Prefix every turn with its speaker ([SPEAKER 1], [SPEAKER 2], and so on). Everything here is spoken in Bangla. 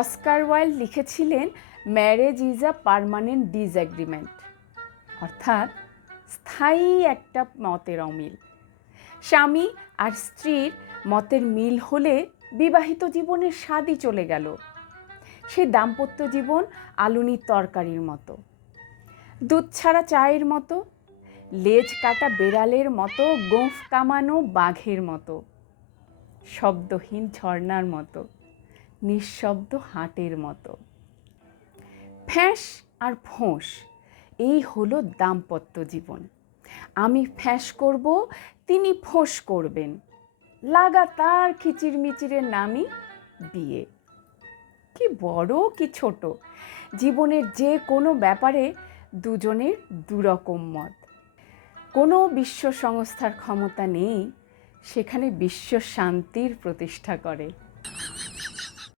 [SPEAKER 1] অস্কার ওয়াইল্ড লিখেছিলেন marriage is a permanent disagreement অর্থাৎ স্থায়ী একটা মতের অমিল। স্বামী আর স্ত্রীর মতের মিল হলে বিবাহিত জীবনের স্বাদই চলে গেল। সে দাম্পত্য জীবন আলুনির তরকারির মতো। দুধ ছাড়া চায়ের মতো। লেজ কাটা বেড়ালের মতো, গোঁফ কামানো বাঘের মতো। শব্দহীন ঝর্ণার মতো। নিঃশব্দ হাটের মতো। ফ্যাঁস আর ফোঁস, এই হলো দাম্পত্য জীবন। আমি ফ্যাঁস করব, তিনি ফোঁস করবেন। লাগাতার খিচির মিচিরের নামই বিয়ে। কি বড়, কি ছোট। জীবনের যে কোনো ব্যাপারে দুজনের দুরকম মত। কোনো বিশ্ব সংস্থার ক্ষমতা নেই, সেখানে বিশ্ব শান্তির প্রতিষ্ঠা করে।